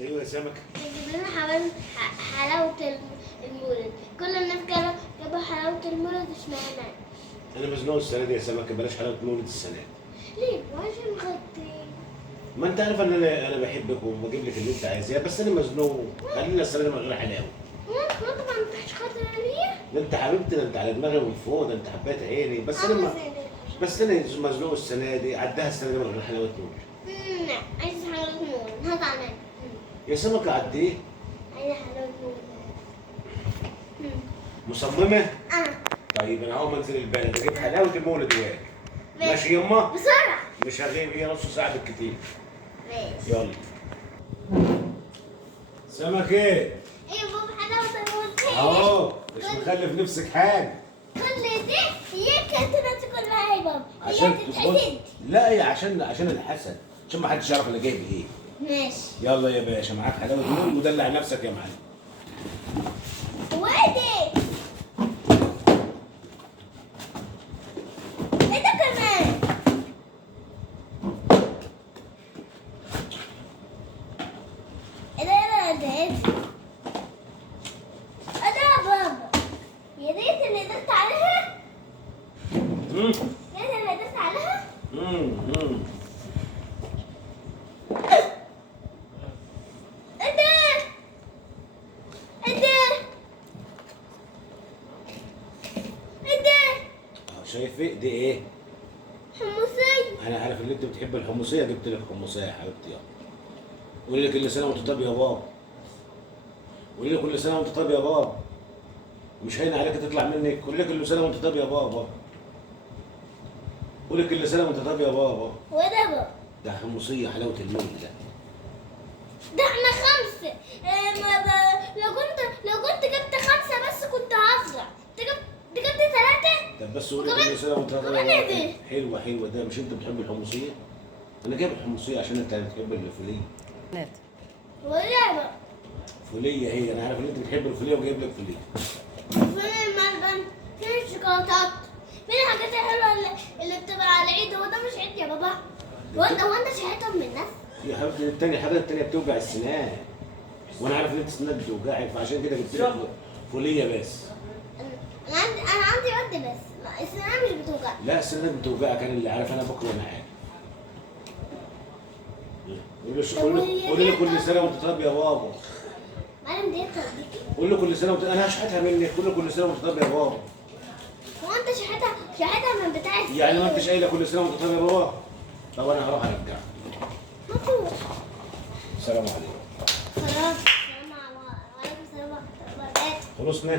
ايوه يا سمك. نجيب لنا حلاوة المولد. كل الناس جابوا حلاوة المولد، اشمعنى؟ انا مزنوق السنه دي يا سمك، بلاش حلاوه مولد السنه دي. ليه؟ عشان خاطري. ما انت عارف ان انا بحبك وبجيب لك اللي انت عايزاه، بس انا مزنوق. خلينا السنه دي من غير حلاوه. وانت ما انتش خاطر ليا؟ ده انت حبيبتي، ده انت على دماغي من فوق، ده انت حبيت عيني. بس انا مزنوق السنه دي، عدها السنه دي من غير حلاوه مولد. عايز حلاوة مولد، هات عليا. يا سمك عديه. عايز حلاوة مولد. مصممه؟ اه. طيب انا اول ما انزل البلد اجيب حلاوه المولد واجي. ماشي يما؟ بسرعة. مش هغيب، هي نص ساعه بالكتير. ماشي. يلا. سمك ايه؟ ايه بابا حلاوة المولد ايه؟ اهو مش مخلف نفسك حاجه. كل دي هي الكرتونات كلها يا بابا. عشان هي تتحسد. لا هي عشان الحسد، عشان ما حدش يعرف انا جايب ايه. ماشي. يلا يا باشا، معاك حلاوه مولد ودلع نفسك يا معلم. وادي. ايه ده كمان؟ ايه ده ايه ده ايه ده؟ ايه ده يا بابا؟ يا ريت اللي دست عليها. امم يا ريت اللي دست عليها. امم ايه ده؟ ايه ده؟ ايه ده؟ شايف ايه دي ايه؟ حمصية. انا عارف ان انت بتحب الحمصيه، جبت لك حمصيه يا حبيبتي. يلا قولي لي كل سنه وانت طيب يا بابا. قولي لي كل سنه وانت طيب يا بابا. مش هين عليك تطلع منك. قولي لي كل سنه وانت طيب يا بابا. قولي كل سنه وانت طيب يا بابا. هو ده بابا. ده حمصيه حلاوه المولد ده. ده احنا خمسة. لو كنت جبت خمسة بس كنت هفرح. انت جبت ثلاثة؟ طب بس قولي وكمان- كل سنه وانت طيب يا وكمان بابا. ايه ده؟ حلوه حلوه ده. مش انت بتحب الحمصيه؟ انا جايب الحمصيه عشان انت بتحب الفوليه. هو ده يا بابا. فوليه هي، انا عارف ان انت بتحب الفوليه وجايب لك فوليه. فين الملبن؟ فين الشوكولاتات؟ فين الحاجات الحلوة اللي بتبقى على العيد؟ هو ده مش عيد يا بابا؟ هو انت شحتهم من الناس؟ يا حبيبتي التانية، الحاجات التانية بتوجع السنان، وانا عارف ان انت سنانك بتوجعك، فعشان كده جبت لك فوليه بس. انا عندي ورد بس. السنان مش بتوجع. لا سنانك بتوجعك، انا اللي عارف، انا بكره وانا عارف. قولي له كل سنه وانت طيب يا بابا. معلم دي توديكي. قول له كل سنه وانت، انا هشحتها منك. قول له كل سنه وانت طيب يا بابا. هو انت شحتها من بتاع السنين. يعني ما انتش قايله كل سنه وانت طيب يا بابا؟ طب انا هروح ارجعها. ما تروح. السلام عليكم. خلاص. السلام عليكم. السلام ورحمة الله وبركاته. خلصنا؟